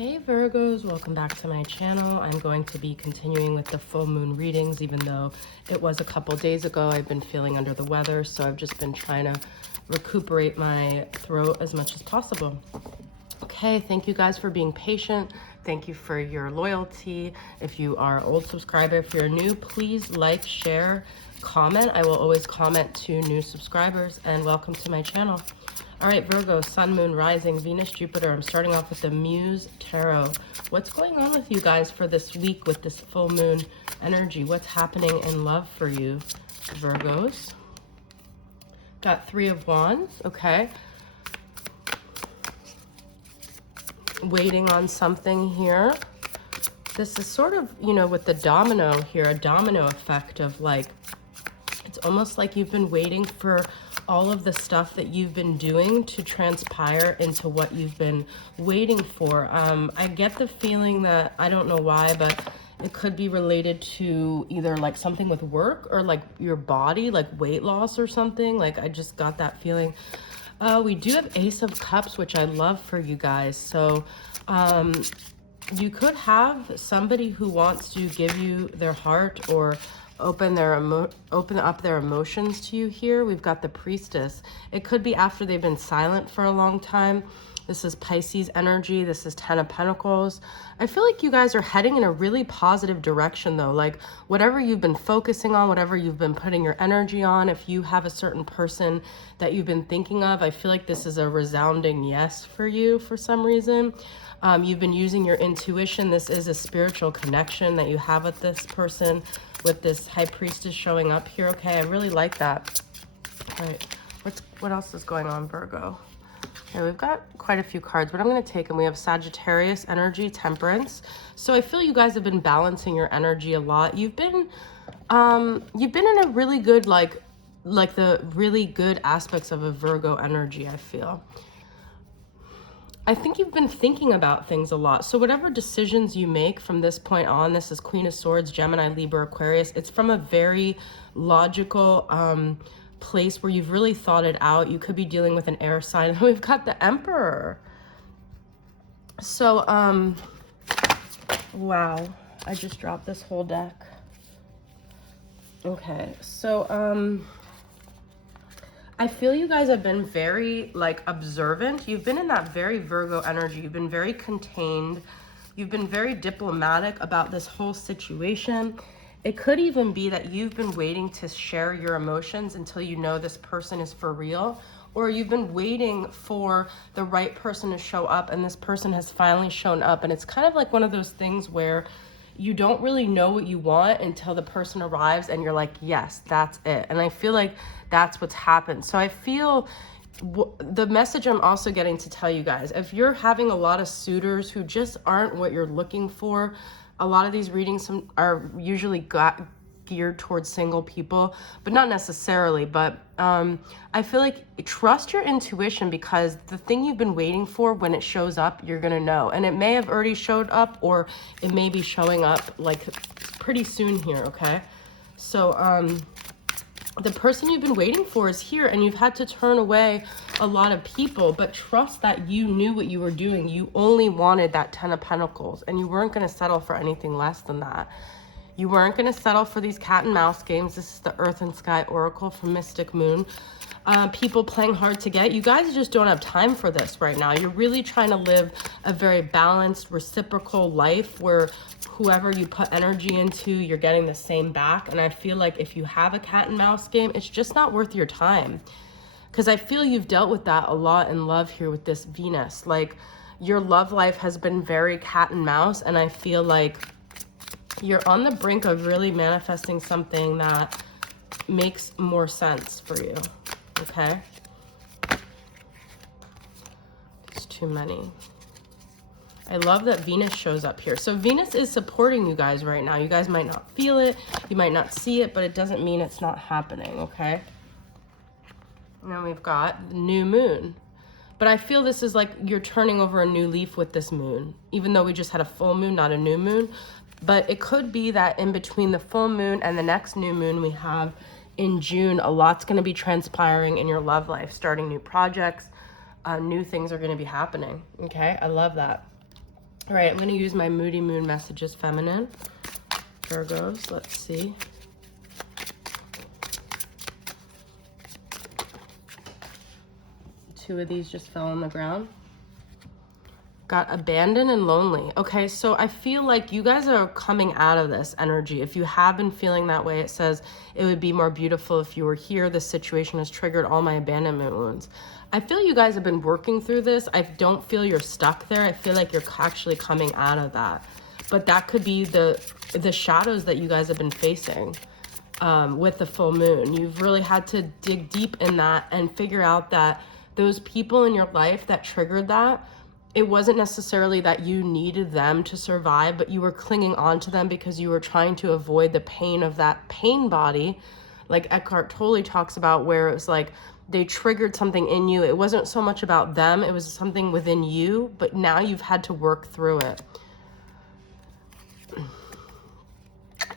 Hey Virgos, welcome back to my channel. I'm going to be continuing with the full moon readings, even though it was a couple days ago. I've been feeling under the weather, so I've just been trying to recuperate my throat as much as possible. Okay, thank you guys for being patient. Thank you for your loyalty. If you are an old subscriber, if you're new, please like, share, comment. I will always comment to new subscribers, and welcome to my channel. All right, Virgo, Sun, Moon, Rising, Venus, Jupiter. I'm starting off with the Muse Tarot. What's going on with you guys for this week with this full moon energy? What's happening in love for you, Virgos? Got Three of Wands, okay. Waiting on something here. This is sort of, you know, with the domino here, a domino effect of like, it's almost like you've been waiting for all of the stuff that you've been doing to transpire into what you've been waiting for. I get the feeling that, I don't know why, but it could be related to either like something with work or like your body, like weight loss or something. Like I just got that feeling. We do have Ace of Cups, which I love for you guys. So you could have somebody who wants to give you their heart or open up their emotions to you here. We've got the Priestess. It could be after they've been silent for a long time. This is Pisces energy. This is Ten of Pentacles. I feel like you guys are heading in a really positive direction though. Like whatever you've been focusing on, whatever you've been putting your energy on, if you have a certain person that you've been thinking of, I feel like this is a resounding yes for you for some reason. You've been using your intuition. This is a spiritual connection that you have with this person, with this High Priestess showing up here. Okay, I really like that. All right, what else is going on, Virgo? Okay, we've got quite a few cards, but I'm going to take them. We have Sagittarius energy, Temperance. So I feel you guys have been balancing your energy a lot. You've been in a really good, like the really good aspects of a Virgo energy, I feel. I think you've been thinking about things a lot. So whatever decisions you make from this point on, this is Queen of Swords, Gemini, Libra, Aquarius. It's from a very logical place where you've really thought it out. You could be dealing with an air sign. We've got the Emperor. So, wow. I just dropped this whole deck. Okay, so, I feel you guys have been very like observant. You've been in that very Virgo energy. You've been very contained. You've been very diplomatic about this whole situation. It could even be that you've been waiting to share your emotions until you know this person is for real, or you've been waiting for the right person to show up and this person has finally shown up. And it's kind of like one of those things where you don't really know what you want until the person arrives and you're like, yes, that's it. And I feel like that's what's happened. So I feel the message I'm also getting to tell you guys, if you're having a lot of suitors who just aren't what you're looking for, a lot of these readings are usually geared towards single people, but not necessarily. But I feel like trust your intuition, because the thing you've been waiting for, when it shows up, you're gonna know. And it may have already showed up, or it may be showing up like pretty soon here, okay? So the person you've been waiting for is here, and you've had to turn away a lot of people, but trust that you knew what you were doing. You only wanted that Ten of Pentacles, and you weren't gonna settle for anything less than that. You weren't going to settle for these cat and mouse games. This is the Earth and Sky Oracle from Mystic Moon. People playing hard to get. You guys just don't have time for this right now. You're really trying to live a very balanced, reciprocal life where whoever you put energy into, you're getting the same back. And I feel like if you have a cat and mouse game, it's just not worth your time. Because I feel you've dealt with that a lot in love here with this Venus. Like, your love life has been very cat and mouse, and I feel like you're on the brink of really manifesting something that makes more sense for you, okay? It's too many. I love that Venus shows up here. So Venus is supporting you guys right now. You guys might not feel it, you might not see it, but it doesn't mean it's not happening, okay? Now we've got the new moon. But I feel this is like you're turning over a new leaf with this moon, even though we just had a full moon, not a new moon. But it could be that in between the full moon and the next new moon we have in June, a lot's going to be transpiring in your love life, starting new projects, new things are going to be happening. Okay, I love that. All right, I'm going to use my Moody Moon Messages Feminine. Virgos, let's see. Two of these just fell on the ground. Got abandoned and lonely. Okay, so I feel like you guys are coming out of this energy. If you have been feeling that way, it says it would be more beautiful if you were here. This situation has triggered all my abandonment wounds. I feel you guys have been working through this. I don't feel you're stuck there. I feel like you're actually coming out of that. But that could be the shadows that you guys have been facing with the full moon. You've really had to dig deep in that and figure out that those people in your life that triggered that, it wasn't necessarily that you needed them to survive, but you were clinging on to them because you were trying to avoid the pain of that pain body. Like Eckhart Tolle talks about, where it was like they triggered something in you. It wasn't so much about them, it was something within you, but now you've had to work through it.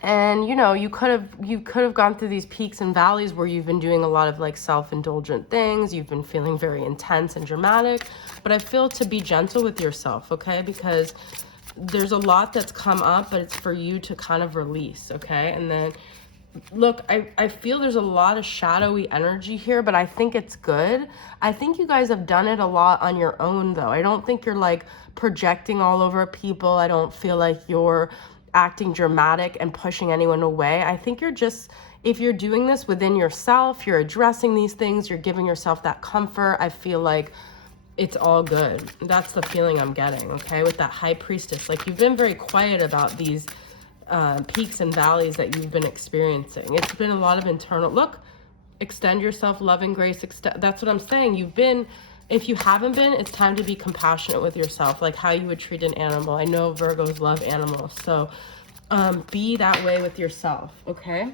And you know, you could have gone through these peaks and valleys where you've been doing a lot of like self-indulgent things. You've been feeling very intense and dramatic, but I feel to be gentle with yourself, okay? Because there's a lot that's come up, but it's for you to kind of release, okay? And then look, I feel there's a lot of shadowy energy here, but I think it's good. I think you guys have done it a lot on your own though. I don't think you're like projecting all over people. I don't feel like you're acting dramatic and pushing anyone away. I think you're just, if you're doing this within yourself, you're addressing these things, you're giving yourself that comfort, I feel like it's all good. That's the feeling I'm getting, okay? With that High Priestess, like you've been very quiet about these peaks and valleys that you've been experiencing. It's been a lot of internal, look, extend yourself, love and grace, that's what I'm saying. You've been, if you haven't been, it's time to be compassionate with yourself, like how you would treat an animal. I know Virgos love animals, so be that way with yourself, okay?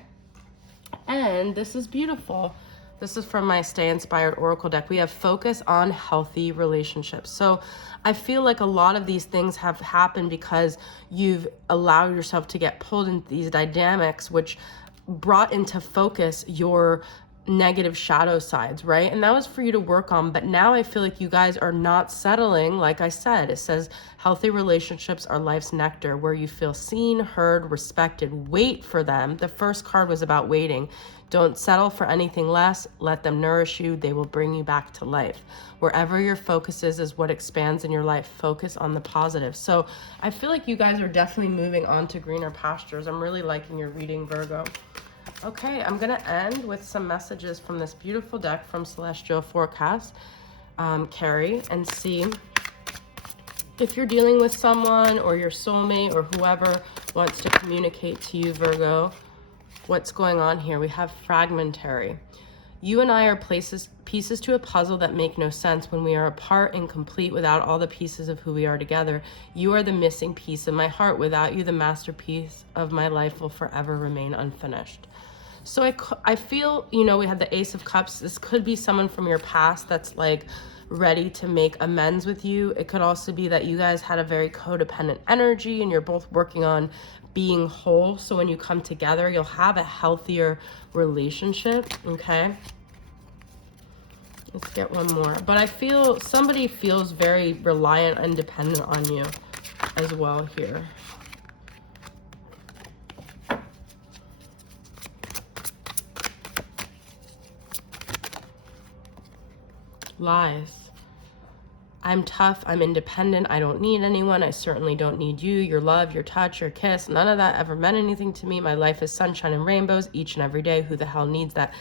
And this is beautiful. This is from my Stay Inspired Oracle deck. We have focus on healthy relationships. So I feel like a lot of these things have happened because you've allowed yourself to get pulled into these dynamics, which brought into focus your negative shadow sides, right? And that was for you to work on. But now I feel like you guys are not settling. Like I said, it says healthy relationships are life's nectar, where you feel seen, heard, respected. Wait for them. The first card was about waiting. Don't settle for anything less. Let them nourish you. They will bring you back to life. Wherever your focus is what expands in your life. Focus on the positive. So I feel like you guys are definitely moving on to greener pastures. I'm really liking your reading, Virgo. Okay, I'm going to end with some messages from this beautiful deck from Celestial Forecast, Carrie, and see if you're dealing with someone or your soulmate or whoever wants to communicate to you, Virgo, what's going on here. We have fragmentary. You and I are pieces to a puzzle that make no sense when we are apart, incomplete, without all the pieces of who we are together. You are the missing piece of my heart. Without you, the masterpiece of my life will forever remain unfinished. So I feel, you know, we have the Ace of Cups. This could be someone from your past that's like ready to make amends with you. It could also be that you guys had a very codependent energy and you're both working on being whole. So when you come together, you'll have a healthier relationship, okay? Let's get one more. But I feel somebody feels very reliant and dependent on you as well here. Lies. I'm tough, I'm independent, I don't need anyone, I certainly don't need you, your love, your touch, your kiss, none of that ever meant anything to me. My life is sunshine and rainbows each and every day. Who the hell needs that?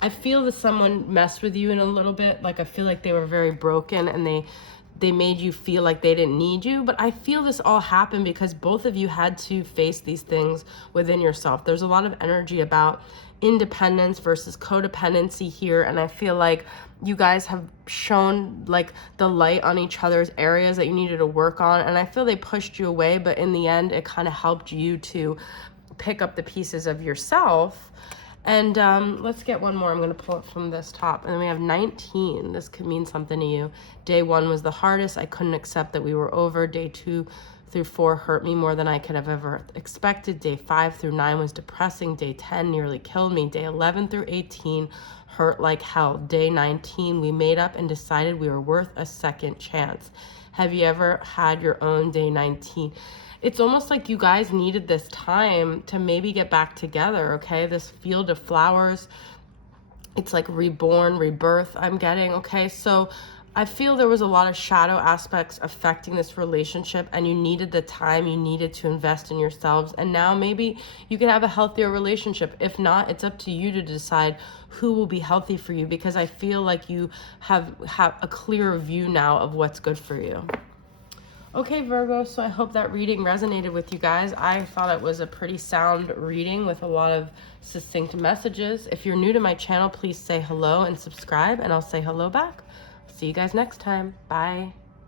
I feel that someone messed with you in a little bit, like I feel like they were very broken and they made you feel like they didn't need you. But I feel this all happened because both of you had to face these things within yourself. There's a lot of energy about independence versus codependency here, and I feel like you guys have shown like the light on each other's areas that you needed to work on, and I feel they pushed you away, but in the end it kind of helped you to pick up the pieces of yourself. And let's get one more. I'm going to pull it from this top, and then we have 19. This could mean something to you. Day 1 was the hardest. I couldn't accept that we were over. Day 2 through 4 hurt me more than I could have ever expected. Day 5 through 9 was depressing. Day 10 nearly killed me. Day 11 through 18 hurt like hell. Day 19, we made up and decided we were worth a second chance. Have you ever had your own day 19? It's almost like you guys needed this time to maybe get back together, okay? This field of flowers, it's like reborn, rebirth I'm getting, okay? So I feel there was a lot of shadow aspects affecting this relationship, and you needed the time, you needed to invest in yourselves, and now maybe you can have a healthier relationship. If not, it's up to you to decide who will be healthy for you, because I feel like you have a clearer view now of what's good for you. Okay, Virgo, so I hope that reading resonated with you guys. I thought it was a pretty sound reading with a lot of succinct messages. If you're new to my channel, please say hello and subscribe, and I'll say hello back. See you guys next time. Bye.